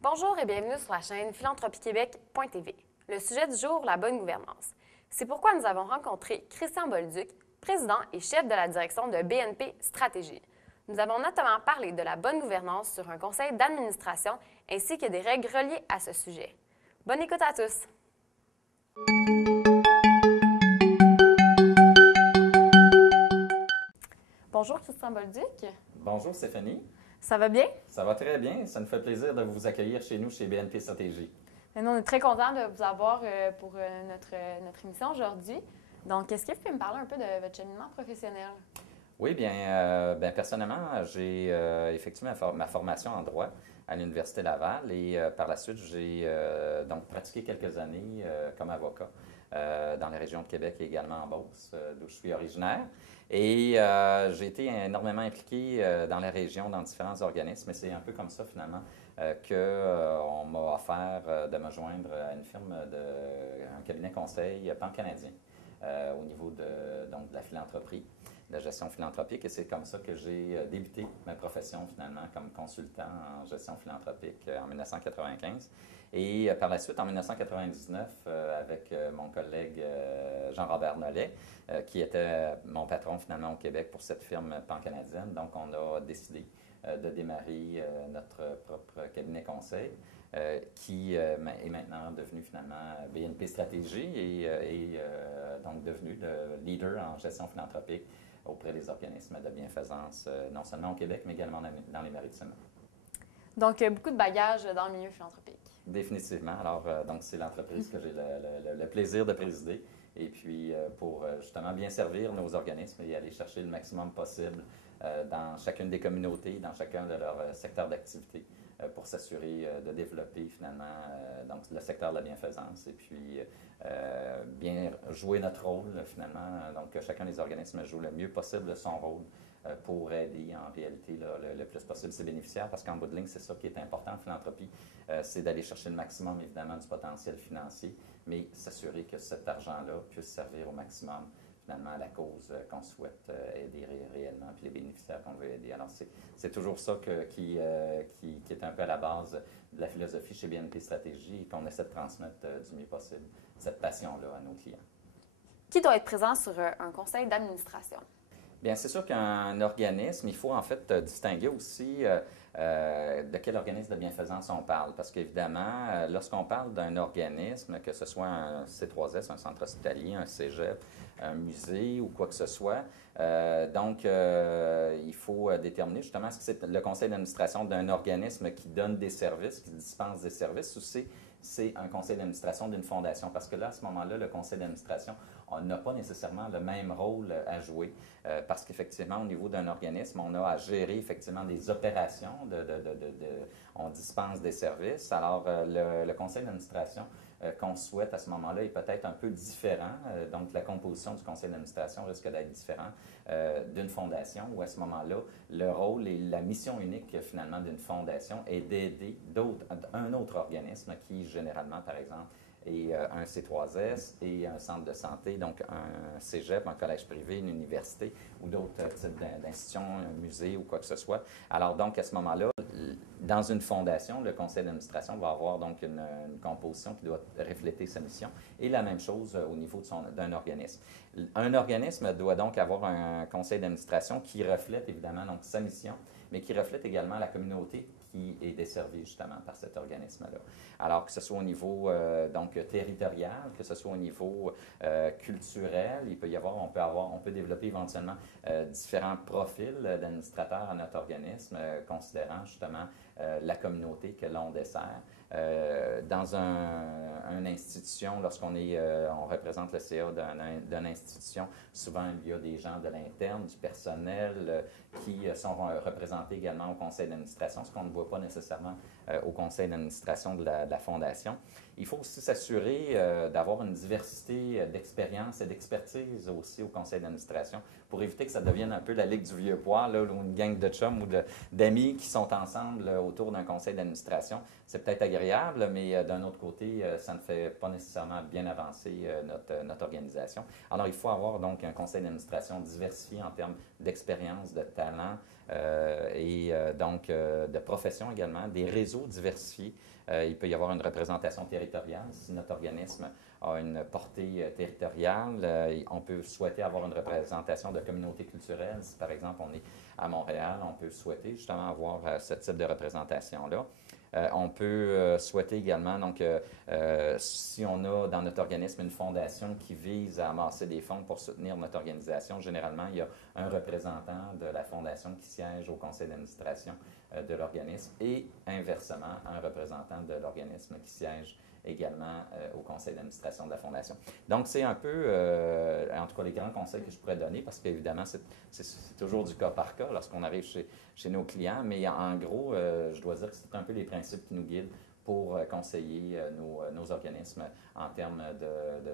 Bonjour et bienvenue sur la chaîne philanthropiequebec.tv. Le sujet du jour, la bonne gouvernance. C'est pourquoi nous avons rencontré Christian Bolduc, président et chef de la direction de BNP Stratégie. Nous avons notamment parlé de la bonne gouvernance sur un conseil d'administration ainsi que des règles reliées à ce sujet. Bonne écoute à tous! Bonjour Christian Bolduc. Bonjour Stéphanie. Ça va bien? Ça va très bien. Ça nous fait plaisir de vous accueillir chez nous, chez BNP Stratégie. Nous, on est très contents de vous avoir pour notre émission aujourd'hui. Donc, est-ce que vous pouvez me parler un peu de votre cheminement professionnel? Oui, personnellement, j'ai effectué ma formation en droit à l'Université Laval et par la suite, j'ai donc pratiqué quelques années comme avocat dans la région de Québec et également en Beauce, d'où je suis originaire. Et j'ai été énormément impliqué dans la région, dans différents organismes, et c'est un peu comme ça finalement qu'on m'a offert de me joindre à une firme, un cabinet conseil pan-canadien au niveau de la philanthropie, de la gestion philanthropique. Et c'est comme ça que j'ai débuté ma profession finalement comme consultant en gestion philanthropique en 1995. Et par la suite, en 1999, avec mon collègue Jean-Robert Nollet, qui était mon patron finalement au Québec pour cette firme pan-canadienne. Donc, on a décidé de démarrer notre propre cabinet conseil qui est maintenant devenu finalement BNP Stratégie et donc devenu le leader en gestion philanthropique auprès des organismes de bienfaisance, non seulement au Québec, mais également dans les Maritimes. Donc, beaucoup de bagages dans le milieu philanthropique. Définitivement. Alors, donc, c'est l'entreprise que j'ai le plaisir de présider. Et puis, pour justement bien servir nos organismes et aller chercher le maximum possible dans chacune des communautés, dans chacun de leurs secteurs d'activité, pour s'assurer de développer finalement donc, le secteur de la bienfaisance et puis bien jouer notre rôle finalement. Donc, que chacun des organismes joue le mieux possible son rôle pour aider en réalité le plus possible ses bénéficiaires, parce qu'en bout de ligne, c'est ça qui est important en philanthropie, c'est d'aller chercher le maximum évidemment du potentiel financier, mais s'assurer que cet argent-là puisse servir au maximum finalement à la cause qu'on souhaite aider réellement, puis les bénéficiaires qu'on veut aider. Alors c'est toujours ça qui est un peu à la base de la philosophie chez BNP Stratégie et qu'on essaie de transmettre du mieux possible cette passion-là à nos clients. Qui doit être présent sur un conseil d'administration? Bien, c'est sûr qu'un organisme, il faut en fait distinguer aussi de quel organisme de bienfaisance on parle. Parce qu'évidemment, lorsqu'on parle d'un organisme, que ce soit un C3S, un centre hospitalier, un cégep, un musée ou quoi que ce soit, il faut déterminer justement est-ce que c'est le conseil d'administration d'un organisme qui donne des services, qui dispense des services, ou c'est un conseil d'administration d'une fondation. Parce que là, à ce moment-là, le conseil d'administration n'a pas nécessairement le même rôle à jouer parce qu'effectivement, au niveau d'un organisme, on a à gérer effectivement des opérations, on dispense des services. Alors, le conseil d'administration qu'on souhaite à ce moment-là est peut-être un peu différent. Donc, la composition du conseil d'administration risque d'être différente d'une fondation où à ce moment-là, le rôle et la mission unique finalement d'une fondation est d'aider un autre organisme qui généralement, par exemple, est un C3S et un centre de santé, donc un cégep, un collège privé, une université ou d'autres types d'institutions, un musée ou quoi que ce soit. Alors donc, à ce moment-là, dans une fondation, le conseil d'administration va avoir donc une composition qui doit refléter sa mission et la même chose au niveau d'un organisme. Un organisme doit donc avoir un conseil d'administration qui reflète évidemment donc sa mission, mais qui reflète également la communauté qui est desservie justement par cet organisme-là. Alors que ce soit au niveau donc territorial, que ce soit au niveau culturel, on peut développer éventuellement différents profils d'administrateurs à notre organisme, considérant justement la communauté que l'on dessert. Dans une institution, lorsqu'on on représente le CA d'une institution, souvent il y a des gens de l'interne, du personnel qui sont représentés également au conseil d'administration, ce qu'on ne voit pas nécessairement au conseil d'administration de la fondation. Il faut aussi s'assurer d'avoir une diversité d'expériences et d'expertise aussi au conseil d'administration pour éviter que ça devienne un peu la ligue du vieux poil, là, où une gang de chums ou d'amis qui sont ensemble autour d'un conseil d'administration. C'est peut-être agréable, mais d'un autre côté, ça ne fait pas nécessairement bien avancer notre organisation. Alors, il faut avoir donc un conseil d'administration diversifié en termes d'expérience, de talent donc de profession également, des réseaux diversifiés. Il peut y avoir une représentation territoriale si notre organisme a une portée territoriale. On peut souhaiter avoir une représentation de communauté culturelle. Si par exemple on est à Montréal, on peut souhaiter justement avoir ce type de représentation-là. On peut souhaiter également, donc, si on a dans notre organisme une fondation qui vise à amasser des fonds pour soutenir notre organisation, généralement, il y a un représentant de la fondation qui siège au conseil d'administration de l'organisme et inversement, un représentant de l'organisme qui siège également au conseil d'administration de la Fondation. Donc, c'est un peu, en tout cas, les grands conseils que je pourrais donner, parce qu'évidemment, c'est toujours du cas par cas lorsqu'on arrive chez nos clients, mais en gros, je dois dire que c'est un peu les principes qui nous guident pour conseiller nos organismes en termes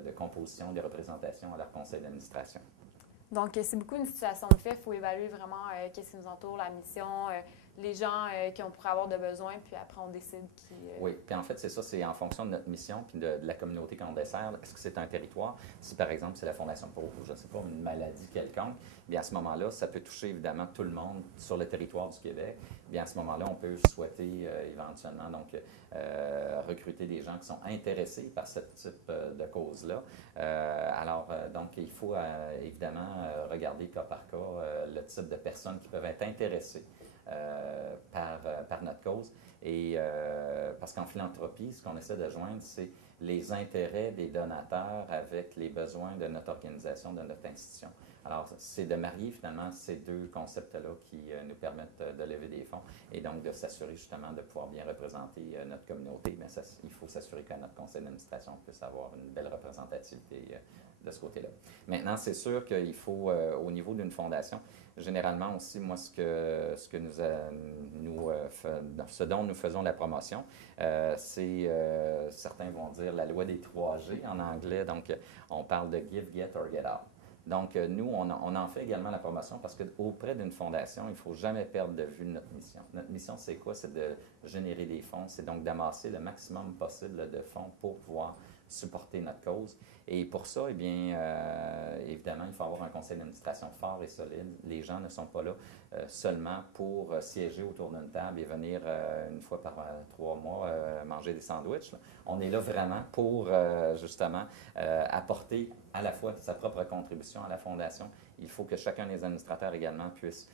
de composition, de représentation à leur conseil d'administration. Donc, c'est beaucoup une situation de fait. Il faut évaluer vraiment qu'est-ce qui nous entoure, la mission, les gens qui on pourrait avoir de besoin, puis après, on décide qui... Oui, puis en fait, c'est ça, c'est en fonction de notre mission puis de la communauté qu'on dessert. Est-ce que c'est un territoire? Si, par exemple, c'est la Fondation pour, je ne sais pas, une maladie quelconque, bien à ce moment-là, ça peut toucher évidemment tout le monde sur le territoire du Québec. Bien à ce moment-là, on peut souhaiter éventuellement donc recruter des gens qui sont intéressés par ce type de cause-là. Donc, il faut évidemment regarder cas par cas le type de personnes qui peuvent être intéressées par notre cause. Et parce qu'en philanthropie, ce qu'on essaie de joindre, c'est les intérêts des donateurs avec les besoins de notre organisation, de notre institution. Alors, c'est de marier finalement ces deux concepts-là qui nous permettent de lever des fonds et donc de s'assurer justement de pouvoir bien représenter notre communauté. Mais il faut s'assurer que notre conseil d'administration puisse avoir une belle représentativité de ce côté-là. Maintenant, c'est sûr qu'il faut, au niveau d'une fondation, généralement aussi, moi, ce dont nous faisons la promotion, c'est, certains vont dire la loi des 3G en anglais, donc on parle de give, get or get out. Donc, nous, on en fait également la promotion parce qu'auprès d'une fondation, il ne faut jamais perdre de vue notre mission. Notre mission, c'est quoi? C'est de générer des fonds, c'est donc d'amasser le maximum possible de fonds pour pouvoir supporter notre cause. Et pour ça, eh bien, évidemment, il faut avoir un conseil d'administration fort et solide. Les gens ne sont pas là seulement pour siéger autour d'une table et venir une fois par 3 mois manger des sandwichs. Là. On est là vraiment pour justement apporter à la fois sa propre contribution à la Fondation. Il faut que chacun des administrateurs également puisse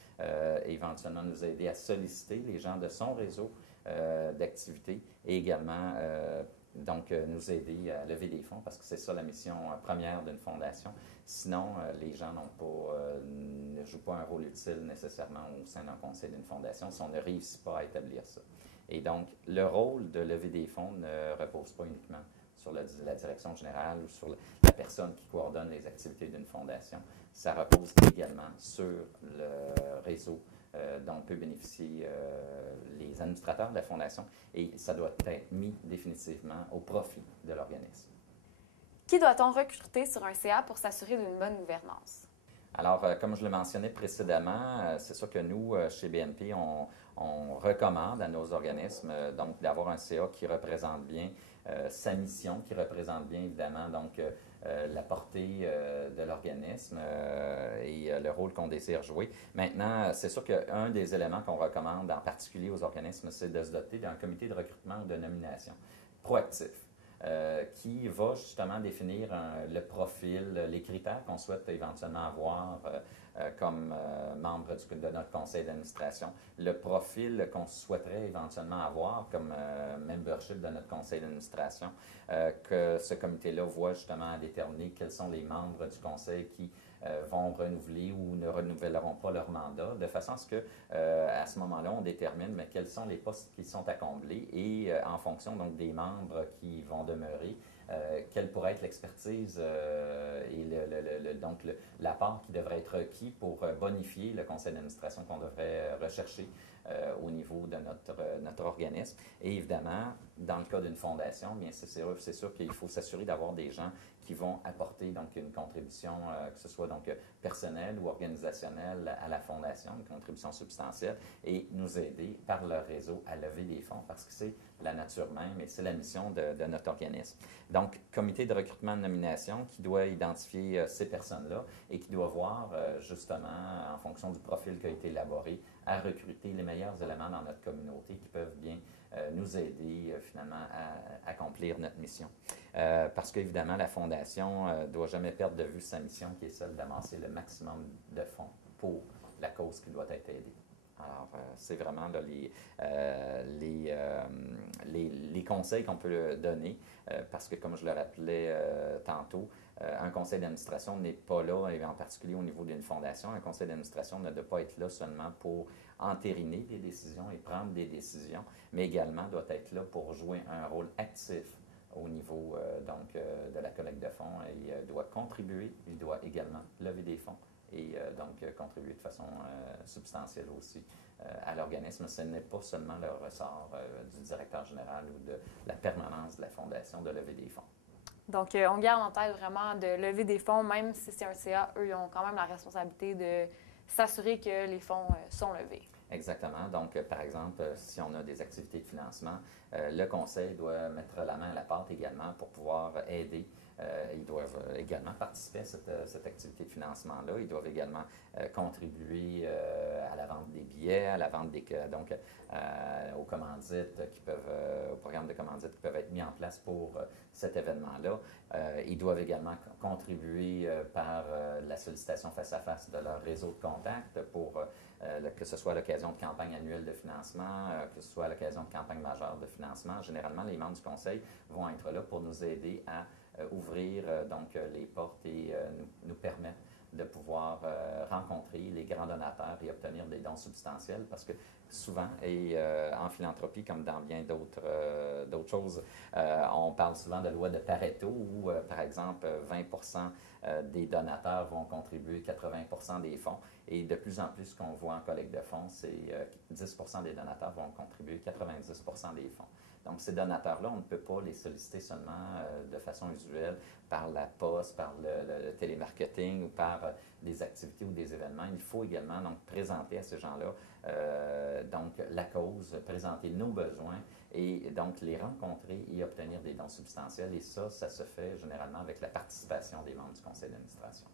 éventuellement nous aider à solliciter les gens de son réseau d'activités et également donc nous aider à lever des fonds parce que c'est ça la mission première d'une fondation. Sinon, les gens ne jouent pas un rôle utile nécessairement au sein d'un conseil d'une fondation si on ne réussit pas à établir ça. Et donc, le rôle de lever des fonds ne repose pas uniquement sur la direction générale ou sur la personne qui coordonne les activités d'une fondation. Ça repose également sur le réseau dont peut bénéficier les administrateurs de la Fondation et ça doit être mis définitivement au profit de l'organisme. Qui doit-on recruter sur un CA pour s'assurer d'une bonne gouvernance? Alors, comme je le mentionnais précédemment, c'est sûr que nous, chez BNP, on recommande à nos organismes donc d'avoir un CA qui représente bien sa mission, qui représente bien évidemment donc la portée de l'organisme et le rôle qu'on désire jouer. Maintenant, c'est sûr qu'un des éléments qu'on recommande en particulier aux organismes, c'est de se doter d'un comité de recrutement ou de nomination proactif. Qui va justement définir le profil, les critères qu'on souhaite éventuellement avoir comme membre de notre conseil d'administration, le profil qu'on souhaiterait éventuellement avoir comme membership de notre conseil d'administration, que ce comité-là voit justement déterminer quels sont les membres du conseil qui vont renouveler ou ne renouvelleront pas leur mandat, de façon à ce que, à ce moment-là, on détermine quels sont les postes qui sont à combler et en fonction donc des membres qui vont demeurer, quelle pourrait être l'expertise et donc l'apport qui devrait être requis pour bonifier le conseil d'administration qu'on devrait rechercher au niveau de notre organisme. Et évidemment, dans le cas d'une fondation, bien c'est sûr qu'il faut s'assurer d'avoir des gens qui vont apporter donc une contribution, que ce soit donc personnelle ou organisationnelle à la fondation, une contribution substantielle, et nous aider par leur réseau à lever des fonds parce que c'est la nature même et c'est la mission de notre organisme. Donc, comité de recrutement de nomination qui doit identifier ces personnes-là et qui doit voir justement, en fonction du profil qui a été élaboré, à recruter les meilleurs éléments dans notre communauté qui peuvent bien nous aider finalement à accomplir notre mission. Parce qu'évidemment, la Fondation ne doit jamais perdre de vue sa mission qui est celle d'amasser le maximum de fonds pour la cause qui doit être aidée. Alors, c'est vraiment là, les conseils qu'on peut donner, parce que comme je le rappelais tantôt, un conseil d'administration n'est pas là, et en particulier au niveau d'une fondation. Un conseil d'administration ne doit pas être là seulement pour entériner des décisions et prendre des décisions, mais également doit être là pour jouer un rôle actif au niveau de la collecte de fonds et doit contribuer, il doit également lever des fonds et donc contribuer de façon substantielle aussi à l'organisme. Ce n'est pas seulement le ressort du directeur général ou de la permanence de la Fondation de lever des fonds. Donc, on garde en tête vraiment de lever des fonds, même si c'est un CA, eux, ils ont quand même la responsabilité de s'assurer que les fonds sont levés. Exactement. Donc, par exemple, si on a des activités de financement, le conseil doit mettre la main à la pâte également pour pouvoir aider. Ils doivent également participer à cette activité de financement-là. Ils doivent également contribuer à la vente des billets, à la vente aux commandites qui peuvent, aux programmes de commandites qui peuvent être mis en place pour cet événement-là. Ils doivent également contribuer par la sollicitation face-à-face de leur réseau de contacts pour que ce soit à l'occasion de campagne annuelle de financement, que ce soit à l'occasion de campagne majeure de financement. Généralement, les membres du conseil vont être là pour nous aider à ouvrir les portes et nous permettre de pouvoir rencontrer les grands donateurs et obtenir des dons substantiels parce que souvent, et en philanthropie comme dans bien d'autres choses, on parle souvent de loi de Pareto où, par exemple, 20% des donateurs vont contribuer 80% des fonds. Et de plus en plus, ce qu'on voit en collecte de fonds, c'est 10% des donateurs vont contribuer 90% des fonds. Donc, ces donateurs-là, on ne peut pas les solliciter seulement de façon usuelle par la poste, par le télémarketing ou par des activités ou des événements. Il faut également donc présenter à ces gens-là la cause, présenter nos besoins et donc les rencontrer et obtenir des dons substantiels. Et ça se fait généralement avec la participation des membres du conseil d'administration.